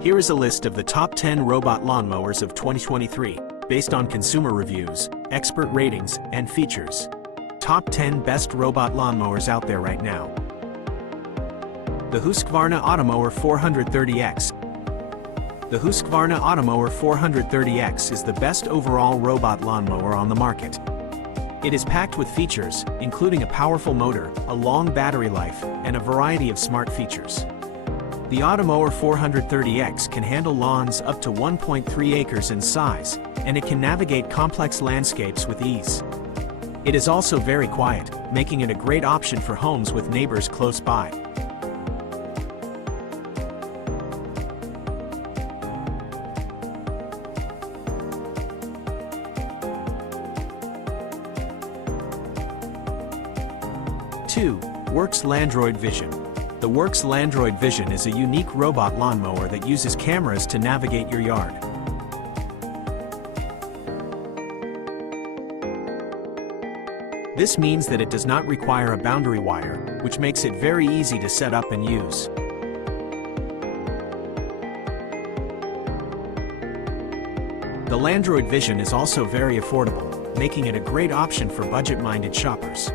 Here is a list of the top 10 robot lawnmowers of 2023, based on consumer reviews, expert ratings, and features. Top 10 best robot lawnmowers out there right now. The Husqvarna Automower 430X. The Husqvarna Automower 430X is the best overall robot lawnmower on the market. It is packed with features, including a powerful motor, a long battery life, and a variety of smart features. The Automower 430X can handle lawns up to 1.3 acres in size, and it can navigate complex landscapes with ease. It is also very quiet, making it a great option for homes with neighbors close by. Worx Landroid Vision. The Worx Landroid Vision is a unique robot lawnmower that uses cameras to navigate your yard. This means that it does not require a boundary wire, which makes it very easy to set up and use. The Landroid Vision is also very affordable, making it a great option for budget-minded shoppers.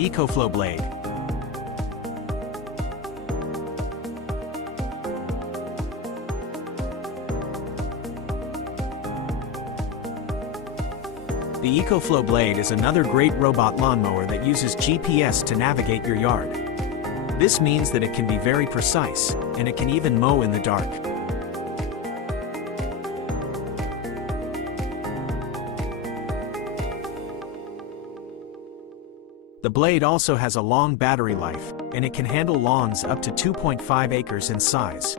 EcoFlow Blade. The EcoFlow Blade is another great robot lawnmower that uses GPS to navigate your yard. This means that it can be very precise, and it can even mow in the dark. The blade also has a long battery life, and it can handle lawns up to 2.5 acres in size.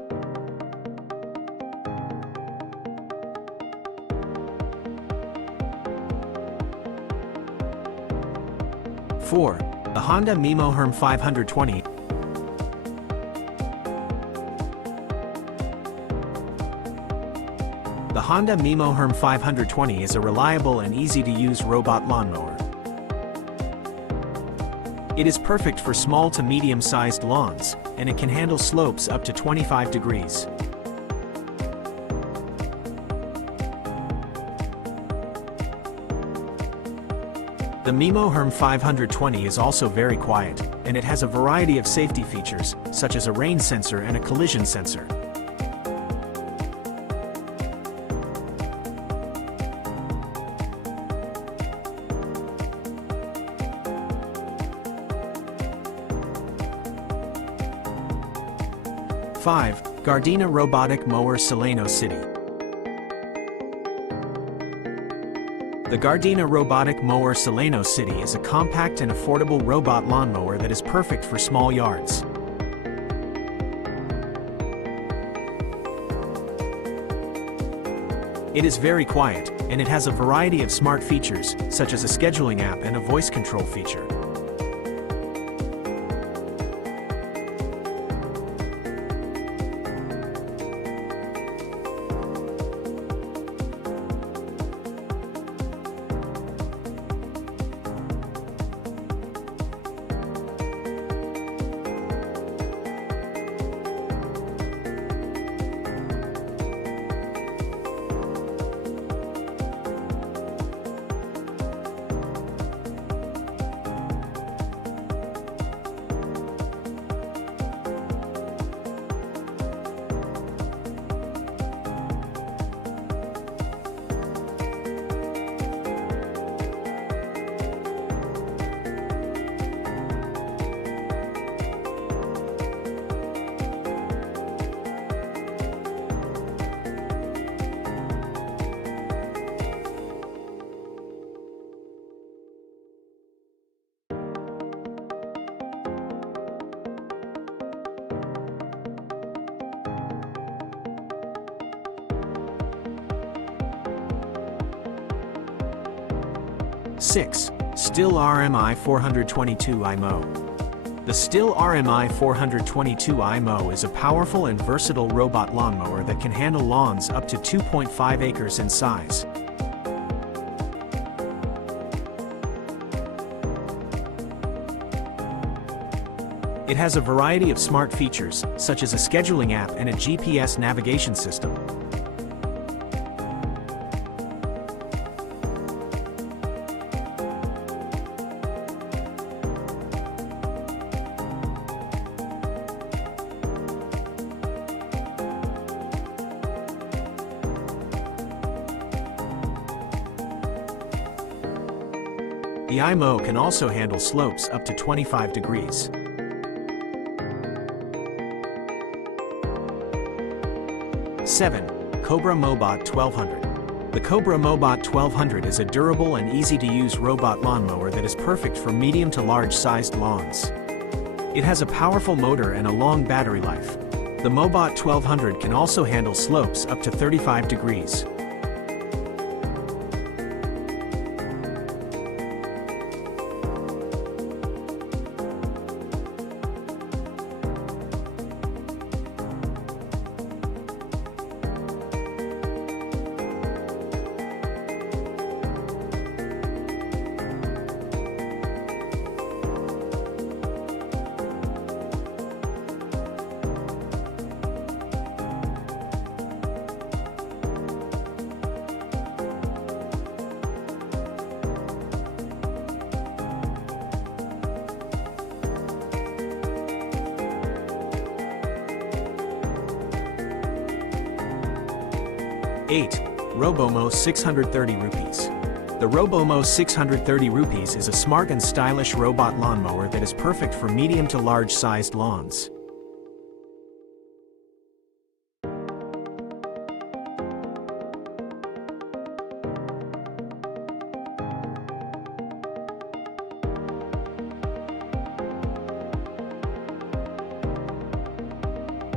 The Honda Miimo HRM 520. The Honda Miimo HRM 520 is a reliable and easy-to-use robot lawnmower. It is perfect for small to medium-sized lawns, and it can handle slopes up to 25 degrees. The Mimo HRM 520 is also very quiet, and it has a variety of safety features, such as a rain sensor and a collision sensor. Gardina Robotic Mower Sileno City. The Gardina Robotic Mower Sileno City is a compact and affordable robot lawnmower that is perfect for small yards. It is very quiet, and it has a variety of smart features, such as a scheduling app and a voice control feature. 6. Stihl RMI 422 IMOW. The Stihl RMI 422 IMOW is a powerful and versatile robot lawnmower that can handle lawns up to 2.5 acres in size. It has a variety of smart features, such as a scheduling app and a GPS navigation system. The IMOW can also handle slopes up to 25 degrees. Seven. Cobra Mobot 1200. The Cobra Mobot 1200 is a durable and easy-to-use robot lawnmower that is perfect for medium to large-sized lawns. It has a powerful motor and a long battery life. The Mobot 1200 can also handle slopes up to 35 degrees. 8. Robomow 630 rupees. The Robomow 630 rupees is a smart and stylish robot lawnmower that is perfect for medium to large-sized lawns.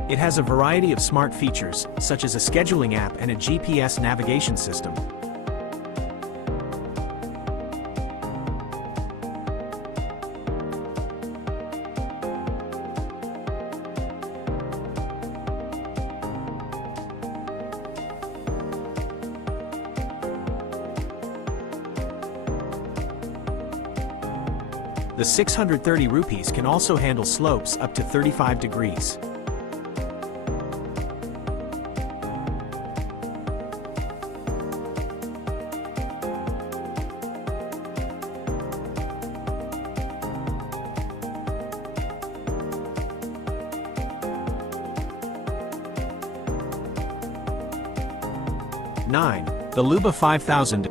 It has a variety of smart features, such as a scheduling app and a GPS navigation system. The 630 rupees can also handle slopes up to 35 degrees. Nine. The Luba 5000.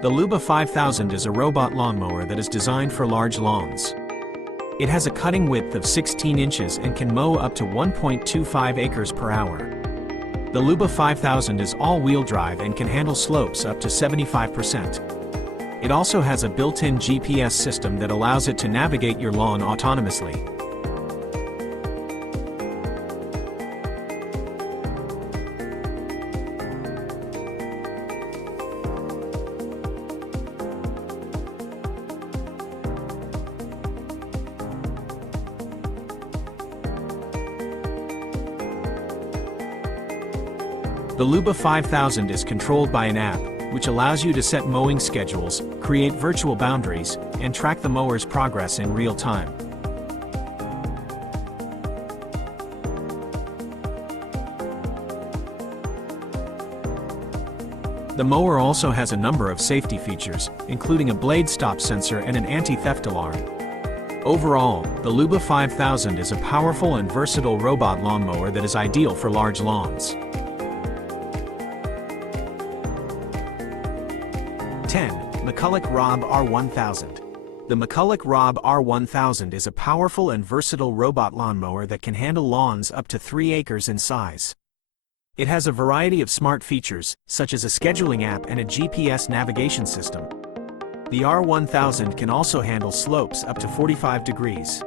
The Luba 5000 is a robot lawnmower that is designed for large lawns. It has a cutting width of 16 inches and can mow up to 1.25 acres per hour. The Luba 5000 is all-wheel drive and can handle slopes up to 75%. It also has a built-in GPS system that allows it to navigate your lawn autonomously. The Luba 5000 is controlled by an app, which allows you to set mowing schedules, create virtual boundaries, and track the mower's progress in real time. The mower also has a number of safety features, including a blade stop sensor and an anti-theft alarm. Overall, the Luba 5000 is a powerful and versatile robot lawnmower that is ideal for large lawns. 10. McCulloch ROB R1000. The McCulloch ROB R1000 is a powerful and versatile robot lawnmower that can handle lawns up to 3 acres in size. It has a variety of smart features, such as a scheduling app and a GPS navigation system. The R1000 can also handle slopes up to 45 degrees.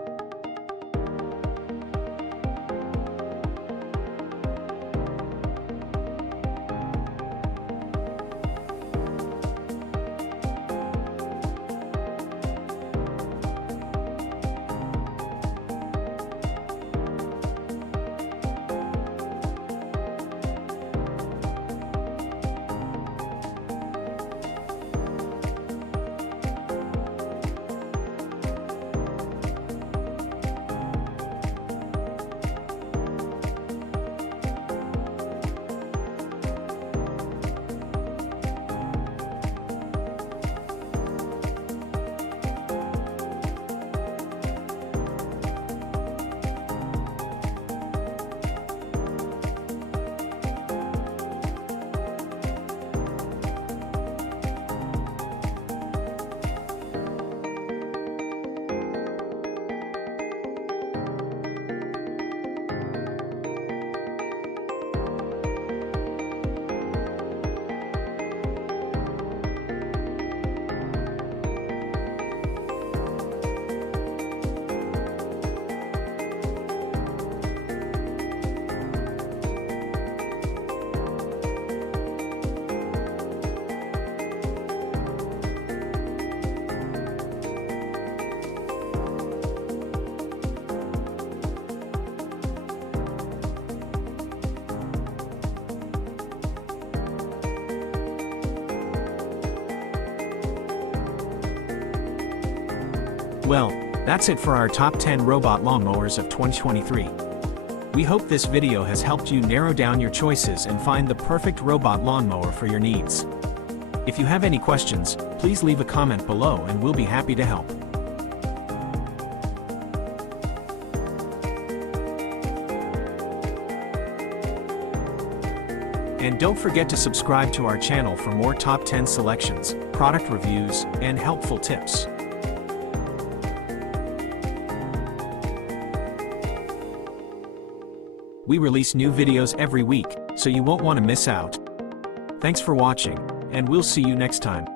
Well, that's it for our top 10 robot lawnmowers of 2023. We hope this video has helped you narrow down your choices and find the perfect robot lawnmower for your needs. If you have any questions, please leave a comment below and we'll be happy to help. And don't forget to subscribe to our channel for more top 10 selections, product reviews, and helpful tips. We release new videos every week, so you won't want to miss out. Thanks for watching, and we'll see you next time.